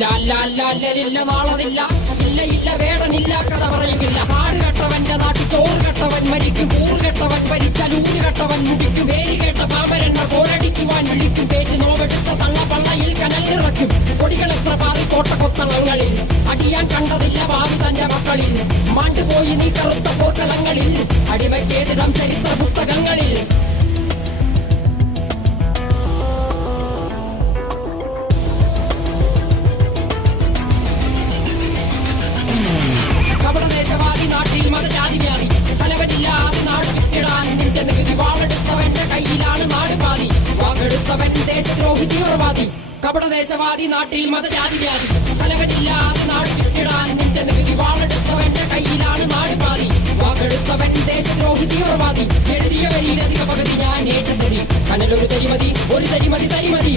ലാലില്ല നാളതില്ല, ഇല്ല ഇല്ല വേടനില്ല കഥ പറയുകില്ല. കാട് കെട്ടവന്റെ നാട്ടിൽ ചോറ് കെട്ടവൻ മരിക്കും, കൂറ് കെട്ടവൻ ഭരിച്ചാൽ ഊര് കെട്ടവൻ മുടിക്കും. പേര് കേട്ട പാമ്പരെണ്ണ പോരടിക്കുവാൻ വിളിക്കും, പേര് നോവെടുത്ത തള്ള പള്ളയിൽ കനൽ നിറയ്ക്കും. കൊടികളെത്ര പാറി കോട്ടക്കൊത്തളങ്ങളിൽ അടിയാൻ കണ്ടതില്ല ഭാവി തന്റെ മക്കളിൽ. മാണ്ടുപോയി നീ കറുത്ത പോർക്കളങ്ങളിൽ, അടിമയ്ക്കേതിടം ചരിത്ര പുസ്തകങ്ങളിൽ. കപടദേശവാദി നാട്ടിൽ മതജാതി വ്യാധി, തലവനില്ലാതെ നാട് ചുറ്റിടാൻ നിന്റെ നികുതി. വാളെടുത്തവന്റെ കയ്യിലാണ് നാട് പാതി, വാക്കെടുത്തവൻ ദേശദ്രോഹി തീവ്രവാദി. കപടദേശവാദി നാട്ടിൽ മതജാതി വ്യാധി, തലവനില്ലാതെ നാട് ചുറ്റിടാൻ നിന്റെ നികുതി. വാളെടുത്തവന്റെ കയ്യിലാണ് നാട് പാതി, വാക്കെടുത്തവൻ ദേശദ്രോഹി തീവ്രവാദി. എഴുതിയ വരിയിലധിക പകുതി ഞാൻ ഏറ്റ ചതി, കനലൊരു തരിമതി ഒരു തരിമതി തരിമതി.